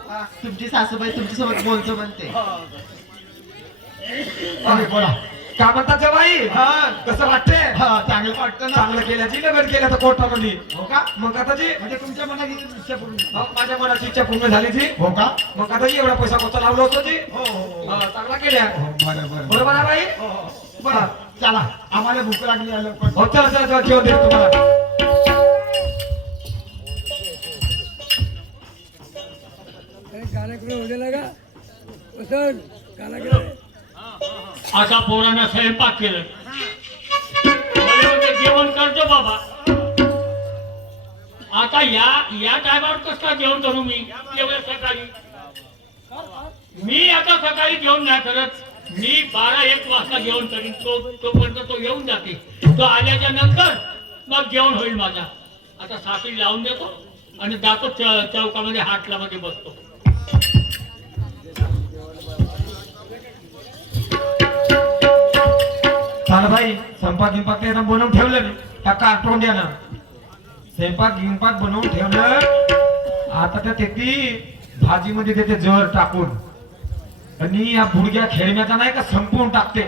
तुमची सासूबाई तुमच्यासोबत बोलतो म्हणते. अरे बोला. का म्हणतात जवाई? हा. कसं वाटते? हा चांगलं वाटतं ना? चांगलं केल्याची लग्न केलं तर कोर्टामध्ये. हो का? मग आता जी म्हणजे तुमच्या मनाची इच्छा पूर्ण झाली. माझ्या मनाची इच्छा पूर्ण झाली जी. हो का? मग आता जी एवढा पैसा कोणता लावला होतो जी. हो हो हा, चांगला केल्या. बरं बरं बरोबर आहे बाई? हो, हो. बरं चला आम्हाला भूक लागली आहे लवकर. हो चला जेवण देतो तुम्हाला. आता पोरांना स्वयंपाक केलं मला म्हणते जेवण करतो बाबा. आता या टायमावर कसं काय जेवण करू मी एवढ्या सकाळी? मी आता सकाळी जेवण नाही करत. मी 12-1 वाजता जेवण करीन. तोपर्यंत तो येऊन जाते. तो आल्याच्या नंतर मग जेवण होईल माझा. आता साखळी लावून देतो आणि जातो चौकामध्ये हाटलामध्ये बसतो. चाल भाई स्वयंपाक गिंपाक एकदम बनवून ठेवलं मी टाका तोंड्यानं. स्वयंपाक गिंपाक बनवून ठेवलं. आता त्या तेथी भाजीमध्ये देते जर टाकून आणि या बुडग्या खेळण्याचा नाही का संपवून टाकते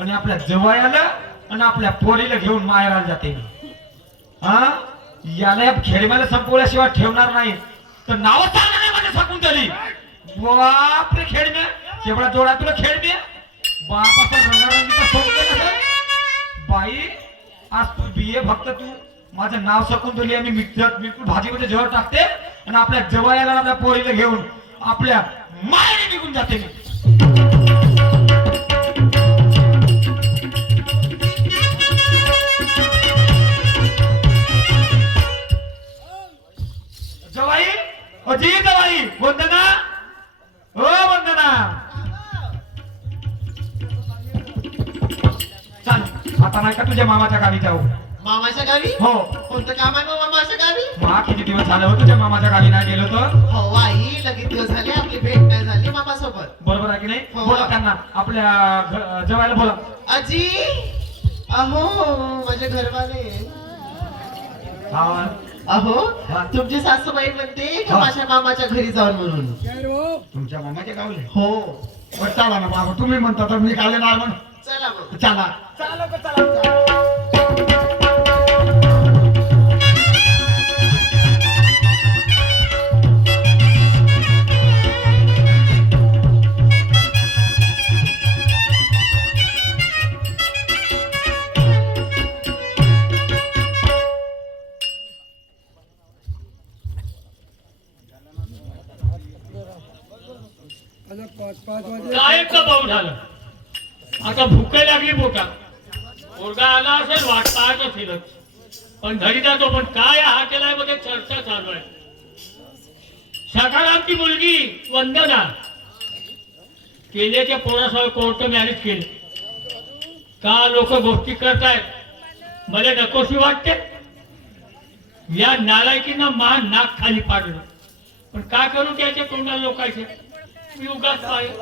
आणि आपल्या जवायाला आणि आपल्या पोरीला घेऊन माहेराला जाते. हा याला या खेळण्याला संपवल्याशिवाय ठेवणार नाही तर नाव सांगा नाही म्हणजे सकून तरी. बापरे खेळण्या केवढा जोडा तुला खेळण्या बापाचा रंगारंगीचा सोंग केला सर. बाई आज तू बिये फक्त तू माझं नाव सकून दिली आणि बिलकुल भाजीमध्ये जवळ टाकते आणि आपल्या जवायाला आपल्या पोरीला घेऊन आपल्या मायने निघून जाते मी. जवाई अजी जवाई वंदना हो वंदना चाल आता नाही का तुझ्या मामाच्या गावी जाऊ. मामाच्या गावी? हो कोणतं काम आहे मग मामाच्या गावी? मा किती दिवस झालं हो तुझ्या मामाच्या गावी नाही गेलो तर. हो आई लगेच दिवस झाले आपली भेट नाही झाली मामासोबत. बरोबर आहे की नाही? हो. बोला त्यांना आपल्या जवायला बोला. आजी अहो माझे घरवाले. हा. अहो हा. तुमची सासूबाई म्हणते का हा. माझ्या मामाच्या घरी जाऊन म्हणून. तुमच्या मामाच्या गावले. हो बरं चला ना बाबा तुम्ही म्हणता तर मी काले नाही म्हणून. चला मग. चला चला लवकर चला. काय कबाव झालं. आता भूक लागली पोटात. पोरगा आला असेल वाट पाहत असेलच पण घरी जातो. पण काय हा केलाय मध्ये चर्चा चालू आहे. सकारामची मुलगी वंदना केल्याच्या पोरासह कोर्ट मॅरेज केले. का लोक गोष्टी करतायत मला नकोशी वाटते. या नालायकीनं महान नाक खाली पाडलं. पण काय करू त्याच्या तोंडाला लोकांचे. मी उगाच पाहिजे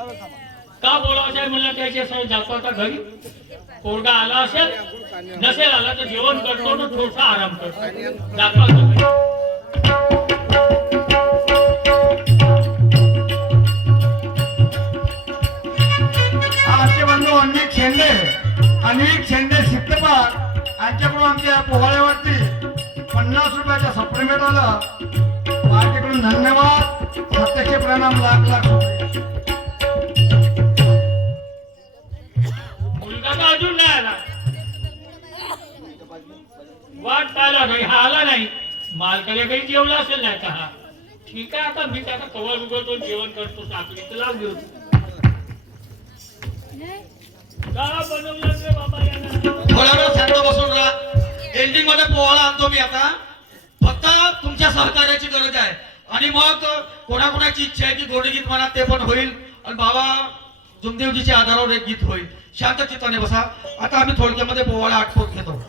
का बोलावं आहे म्हणलं त्याच्यासह जातो आता घरी. पोरगा आला असेल, नसेल आला तर जेवण करतो ना थोडसा आराम करतो. जातो आता घरी. आमचे बंधू अन्विक शेंडे सिद्धपाक यांच्याकडून आमच्या पोहाळ्यावरती 50 रुपयाचा सप्लिमेंट आलं. पार्टीकडून धन्यवाद, प्रत्यक्ष प्रणाम, लाख लाख रुपये. मुलगा का अजून नाही आला, वाट पाहिला नाही, हा आला नाही. मालकाला काही जेवला असेल नाही का हा. ठीक आहे, आता मी त्याचा कवर उघडतो, जेवण करतो. साखळी तर लाव घेऊ. का बनवलं रे बाबा यानं? थोडा वेळ शांत बसून राहा. एंडिंग मध्ये पोवाडा आणतो मी आता. फक्त तुमच्या सहकार्याची गरज आहे. आणि मग कोणाकोणाची इच्छा आहे की गोडी गीत म्हणा ते पण होईल. आणि बाबा जुमदेवजीच्या आधारावर एक गीत होईल. शांत चित्ताने बसा. आता आम्ही थोडक्यामध्ये पोवाडा आटपून घेतो.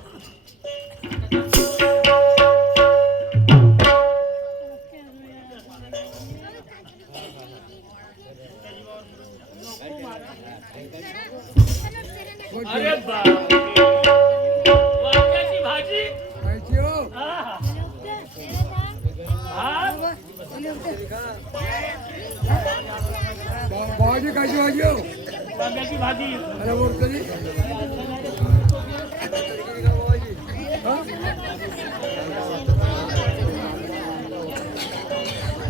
अरे बापरे, वांग्याची भाजी. आहा. हा? भाजी खायची भाजी हो. वांग्याची भाजी. अरे बोलतोय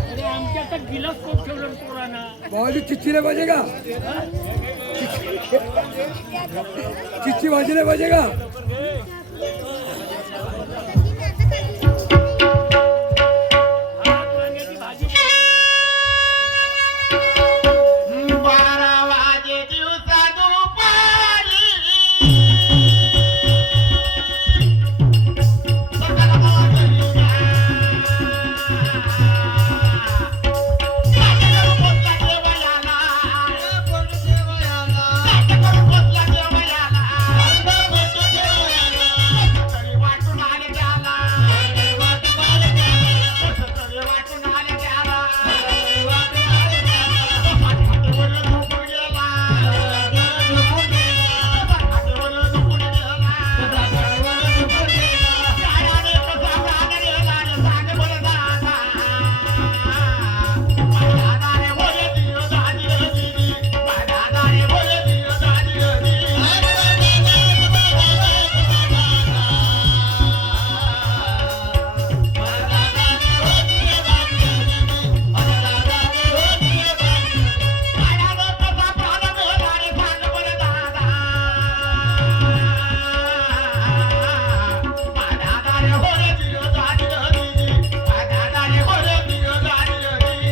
अरे आमच्या तर गिलास कोण ठेवलं पोरांना. भाजी चिच्चीला पाहिजे का? चिच्ची भाजीला पाहिजे का? वांग्याची भाजी. 12 वाजे दिवसा दुपारी सकल मागणी द्या. नाटकरू पोचला देवयाला, नाटकरू पोचला देवयाला. कसं तरी वाटून आले त्याला, कसं तरी वाटून आले त्याला. पाठीवर झोपून गेला, पाठीवर झोपून गेला. गाड्याने कसा प्राण गेला रे सांग बरं दादा. दादाने बोले दियो दादी रे दिदी, दादाने बोले दियो दादी रे दिदी. गाड्याने कसा प्राण गेला रे सांग बरं दादा. दादाने बोले दियो दादी रे दिदी, दादाने बोले दियो दादी रे दिदी.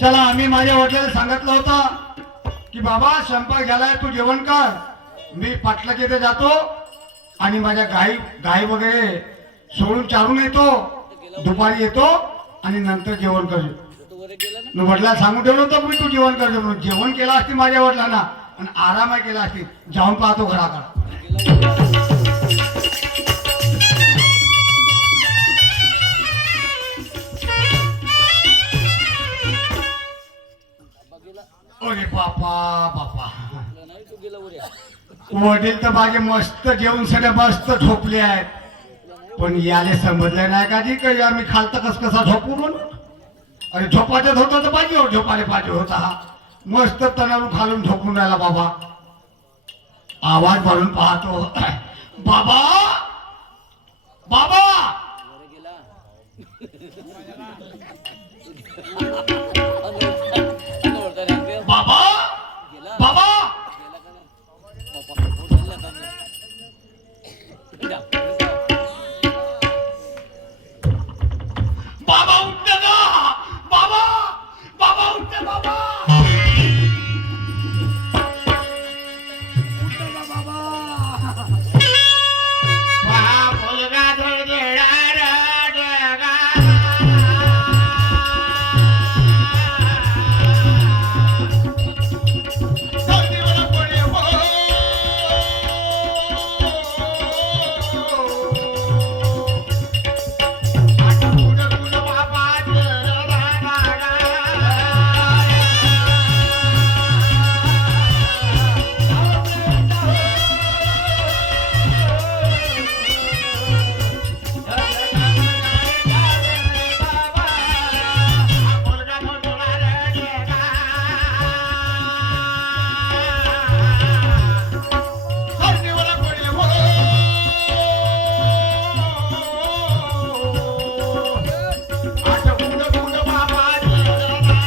चला, आम्ही माझ्या वडिलांना सांगितलं होतं की बाबा स्वयंपाक झालाय, तू जेवण कर. मी पाटलाच्या इथे जातो आणि माझ्या गाई वगैरे सोडून चारून येतो. दुपारी येतो आणि नंतर जेवण करतो. वडिलांना सांगून ठेवलं होतं मी तू जेवण करतो म्हणून. जेवण केलं असते माझ्या वडिलांना आणि आराम केला असते. जाऊन पाहतो घराकडे. अरे बापा बापा, वडील तर माझे मस्त जेवण सगळे मस्त झोपले आहेत. पण याले समजलं नाही का जी काही आम्ही खालतं कस कसा झोपू म्हणून. अरे झोपायचं होतं तर पाहिजे, झोपायला पाहिजे होता. हा मस्त तणावून खालून झोपून राहिला बाबा. आवाज भरून पाहतो, बाबा बाबा. बाबा बाबा बाबा उठते ना बाबा बाबा उठते बाबा मुलगा धडधडार डगा. धरतीवर पडे हो. आता कुठं कुठं बाबा मुलगा धडधडार डगा. धरतीवर पडे हो. आता कुठं कुठं बाबा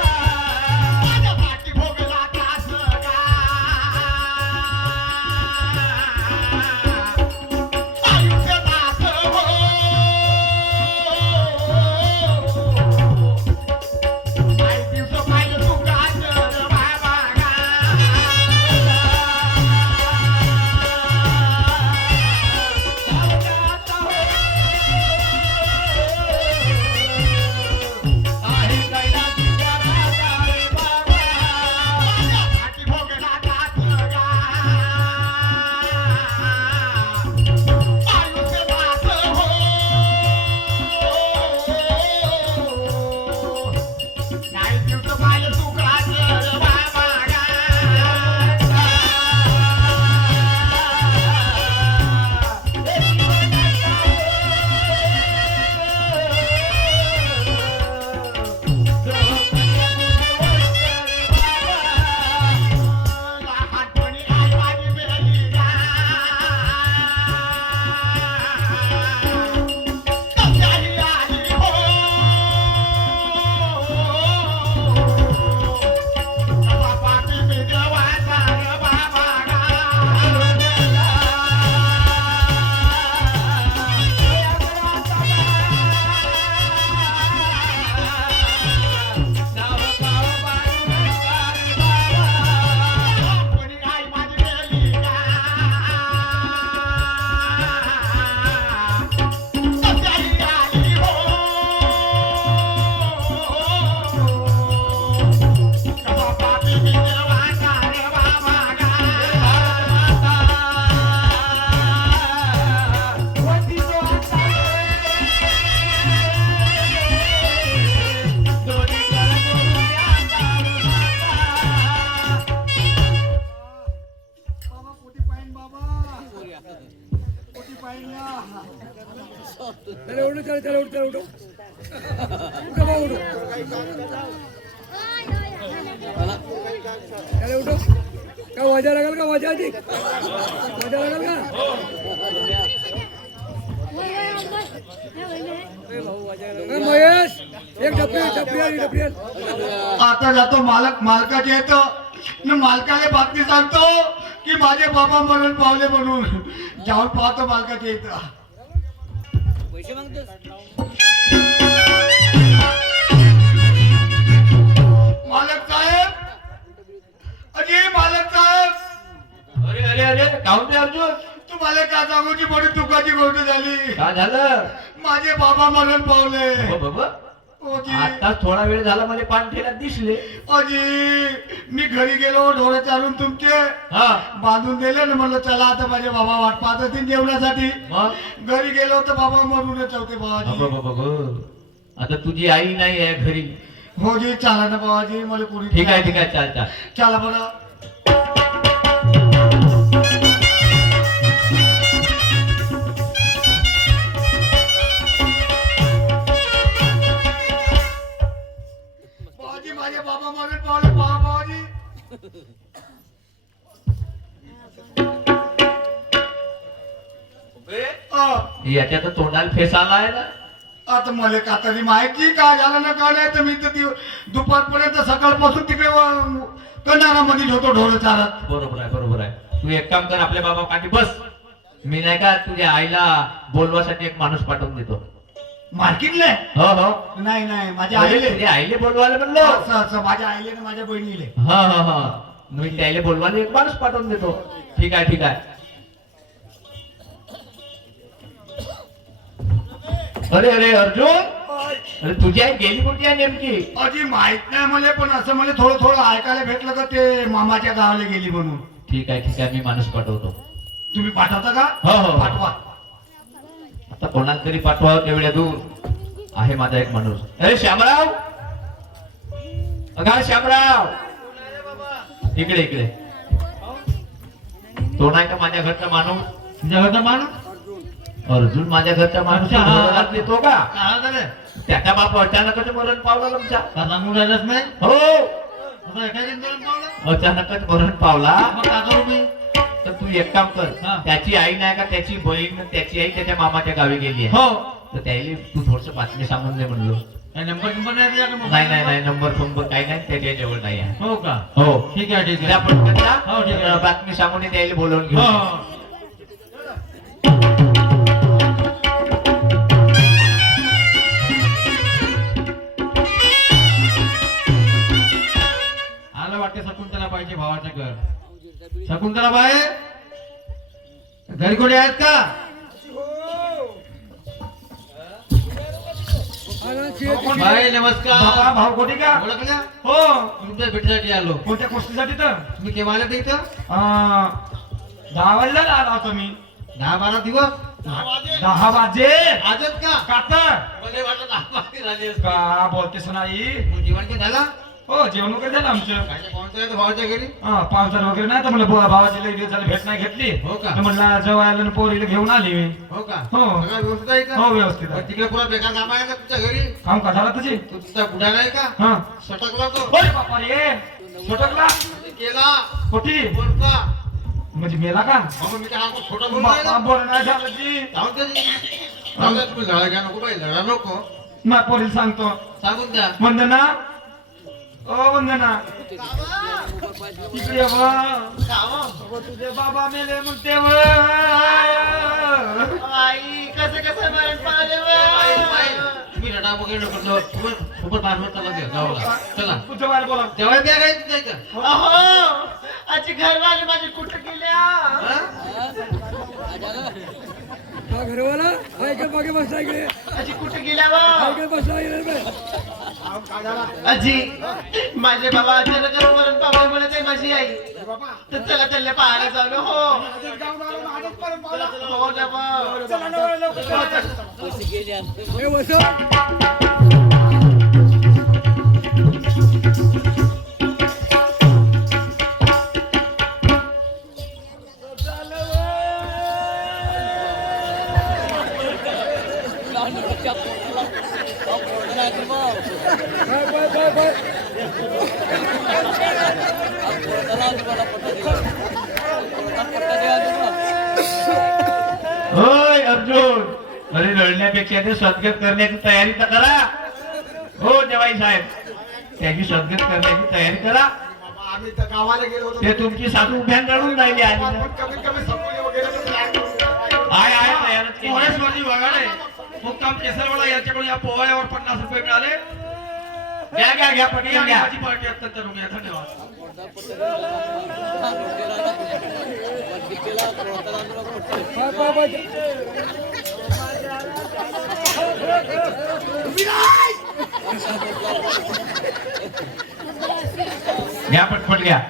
माझ्या पाठी भोगला तास गा. आयुष्य दास हो. काही दिवस पाहिलं सुखाचं बाबा गा. माझ्या पाठी भोगला तास गा. आयुष्य दास हो. काही दिवस पाहिलं सुखाचं बाबा गा. लहानपणी आई माझी मेली गा. कशाही आली हो. कसा पाठी मी देवाचा ग बाबा गा. लहानपणी आई माझी मेली गा. कशाही आली हो. कसा पाठी मी देवाचा ग बाबा गा. चले उठो चले चले उठो चले उठो उठो भाऊ उठो चले उठो का वाजा लागल का वाजा आजी वाजा लागल का ए, महेश एक डबरी आली डबरी आली. आता जातो मालकाच्या येतो न मालकाला बातमी सांगतो की माझे बाबा म्हणून पावले म्हणून जाऊन पाहतो मालकाच्या इथं. मालक साहेब अरे मालक साहेब अरे अरे अरे काहून ते अर्जुन तुम्हाला का सांगू जी मोठी दुखाची गोष्ट झाली. काय झालं माझे बाबा म्हणून पावले. हो बाबा ओजी आता थोडा वेळ झाला मला पाणठेला दिसले अजी मी घरी गेलो ढोरं चालून तुमचे हा बांधून दिले ना म्हणलं चला आता माझे बाबा वाट पाहत असतील जेवणासाठी. मग घरी गेलो तर बाबा मरूनच होते बाबाजी. आता तुझी आई नाही आहे घरी हो जी चला ना बाबाजी मला कोणी ठीक आहे चाल चाल चला बरं. बाबाजी माझे बाबा म्हणून पावले याच्या तर तोंडाला फेस आलाय ना. आता मला का तरी माहिती काय झालं ना काय नाही तर मी तर दुपारपर्यंत सकाळपासून तिकडे कंडारामध्ये होतो ढोरं चारत. बरोबर आहे बरोबर आहे. तू एक काम कर, आपल्या बाबा काठी बस. मी नाही का तुझ्या आईला बोलवासाठी एक माणूस पाठवून देतो. मार्केटले हो हो, नाही नाही माझ्या आईले तुझ्या आईले बोलवायला म्हणलो. असं असं माझ्या आईले ना माझ्या बहिणीले. हा हा हा, मी त्याला बोलवायला एक माणूस पाठवून देतो. ठीक आहे ठीक आहे. अरे अरे अर्जुन, अरे तुझी आई गेली कुठे आहे नेमकी? अजी माहित नाही मला पण असं मला थोडं थोडं ऐकायला भेटलं का ते मामाच्या गावाला गेली म्हणून. ठीक आहे ठीक आहे, मी माणूस पाठवतो. तुम्ही पाठवता का? हो, हो. पाठवा. आता कोणाला तरी पाठवा, तेवढ्या दूर आहे माझा एक माणूस. अरे श्यामराव, अगा श्यामराव, इकडे इकडे. तो नाही का माझ्या घरचा माणूस? तुझ्या घरचा माणूस अर्जुन माझ्या घरचा माणूस अच्छा. घरात येतो का? काय झालं? त्याचा बाप अचानकच मरण पावला तुमच्या. का सांगून राहिलाच नाही? हो, आता एका दिवसाला पावलं? अचानकच मरण पावला. मग काय करू मी? तर तू एक काम कर, हा. त्याची आई नाही का त्याची बहीण, त्याची आई त्याच्या मामाच्या गावी गेली आहे. हो. तर त्याला तू थोडस बातमी सांगून दे म्हणलो. काय नंबर नाही तुझ्याकडे mobile नाही नाही number? नाही, नंबर फोन काही नाही, त्याच्या जवळ नाही आहे. हो का? हो, ठीक आहे ठीक त्या आहे. पटकन जा. हो, ठीक आहे. बातमी सांगून ये, त्याला बोलवून हो, घेऊ. हो. आलं वाटते शकुंतला पाहिजे भावाच्या घर. शकुंतला बाई, घरी कोणी आहेत का? बाई नमस्कार. बाबा भाऊ कोटी का? ओळखल्या? हो. तुमच्या भेटीसाठी आलो. कोणत्या गोष्टीसाठी तर तुम्ही केव्हा आले इथं? 10 वाजता आला होतो मी. 10-12 दिवस 10 वाजे आजच का? कातर मला वाटलं 10 वाजता झाले असते. का बोलतेस नाही? मग जेवण काय झाला? हो, जेवण वगैरे झालं आमचं. काय कोणत्या भावाच्या घरी? पावसाळा वगैरे नाही तर म्हणलं भावाची लई दिवस झाले भेट नाही घेतली. हो का? तर म्हणलं जवळ पोरीला घेऊन आली मी. हो का? हो. सगळं व्यवस्थित आहे का? हो, व्यवस्थित आहे. मग तिकडे पुरा बेकार काम आहे का तुमच्या घरी? काम का झाला तुझी? तुमचा बुडा नाही का? हा. सटकला तो? अरे बापा रे, छोटकला केला कोठी बोलता. म्हणजे मेला का? मग मी काय आणतो, खोटं बोलू बापा राहिला? बोल नाही झालं जी. जाऊ दे. जाऊ दे, तुम्ही लढा घ्या नको बाई, लढा नको. मग पोरीला सांगतो. सांगून द्या. वंदना, ओ वंदना, इकडे ये व. तुझे बाबा मेले म्हणते व. आई कसं कसं मरण पावले बाई, व. बाई, तुम्ही रडा वगैरे नको जाऊ. सोबत बाहेर चला घ्या गावाला. चला तुझं बाहेर बोला. जेवायला द्या काय तुझ्या इथं? अहो आजी घरवाले माझे कुठं गेल्या? हा? हा घरवाला सायकल मागे बसला इकडे. आजी कुठं गेल्या व? सायकल बसला इकडे बे. आजी माझे बाबा अचानकच मरण पावले म्हणत आहे माझी आई. तर चला त्याला पाहायला जाऊ ना. हो हो ना मग. हे वसव. Bye bye bye. होय अर्जुन, अरे रडण्यापेक्षा ते सद्गत करण्याची तयारी तर करा. हो जवाई साहेब, त्याची सद्गत करण्याची तयारी करा. बाबा, आम्ही तर गावाला गेलो होतो. ते तुमची सासू उभ्यान रडून राहिली आली ना. आपण कमीत कमी सपोली वगैरे तर plan करून ठेवायचं. आहे तयारच केली. पोहेश्वरजी वगाडे मुक्काम केसरवाडा याच्याकडून या पोह्यावर 50 रुपये मिळाले. घ्या घ्या घ्या पटकन घ्या. माझी पार्टी अत्यंत रुग्ण आहे. धन्यवाद. Bye bye bye. घ्या पटपट घ्या.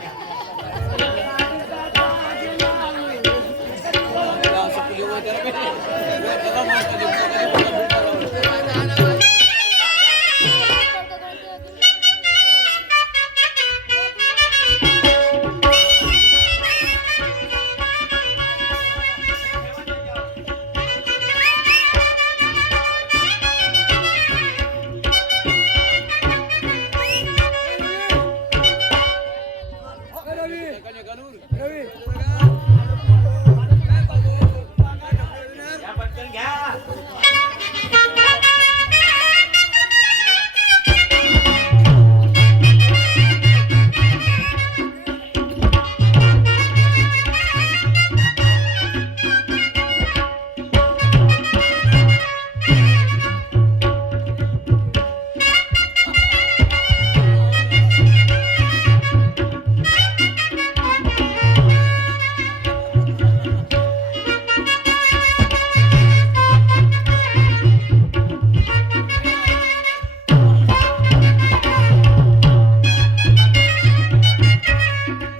रवी रवी या पटकन घ्या